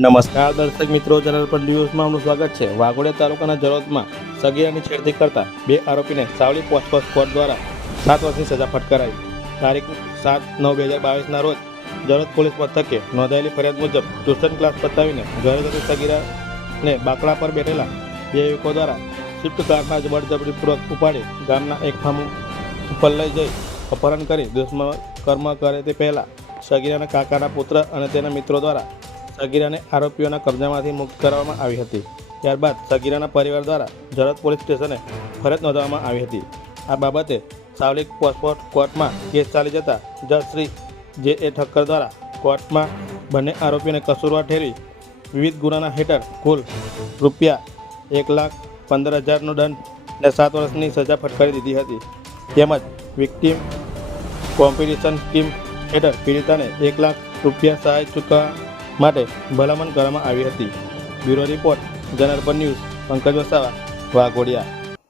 નમસ્કાર દર્શક મિત્રો, જનરલ પર ન્યૂઝમાં આપનું સ્વાગત છે। વાઘોડિયા તાલુકાના જલોદમાં સગીરાની છેડતી કરતા 2 આરોપીને સાવલી પોસ્કો કોર્ટ દ્વારા 7 વર્ષની સજા ફટકારાઈ। તારીખ 7/9/2022ના રોજ જલોદ પોલીસ મથકે નોંધાયેલી ફરિયાદ મુજબ ટ્યુશન ક્લાસ પતાવીને ઘરે જતી સગીરાને બાકડા પર બેઠેલા 2 યુવકો દ્વારા સ્વિફ્ટ કારમાં જબરજસ્તીપૂર્વક ઉપાડી ગામના એક ફાર્મ ઉપર લઈ જઈ અપહરણ કરી દુષ્કર્મ કરે તે પહેલાં સગીરાના કાકાના પુત્ર અને તેના મિત્રો દ્વારા સગીરાને આરોપીઓના કબજામાંથી મુક્ત કરવામાં આવી હતી। ત્યારબાદ સગીરાના પરિવાર દ્વારા જલોદ પોલીસ સ્ટેશને ફરિયાદ નોંધવામાં આવી હતી। આ બાબતે સાવલી પોસ્કો કોર્ટમાં કેસ ચાલી જતા જજ શ્રી J.A. ઠક્કર દ્વારા કોર્ટમાં બંને આરોપીઓને કસૂરવાર ઠેરવી વિવિધ ગુનાના હેઠળ કુલ ₹1,15,000નો દંડ અને 7 વર્ષની સજા ફટકારી દીધી હતી। તેમજ વિક્ટીમ કોમ્પિટિશન સ્કીમ હેઠળ પીડિતાને ₹1 લાખ સહાય ચૂકવવા માટે ભલામણ કરવામાં આવી હતી। બ્યુરો રિપોર્ટ, જનરલ પર ન્યૂઝ, પંકજ વસાવા, વાઘોડિયા।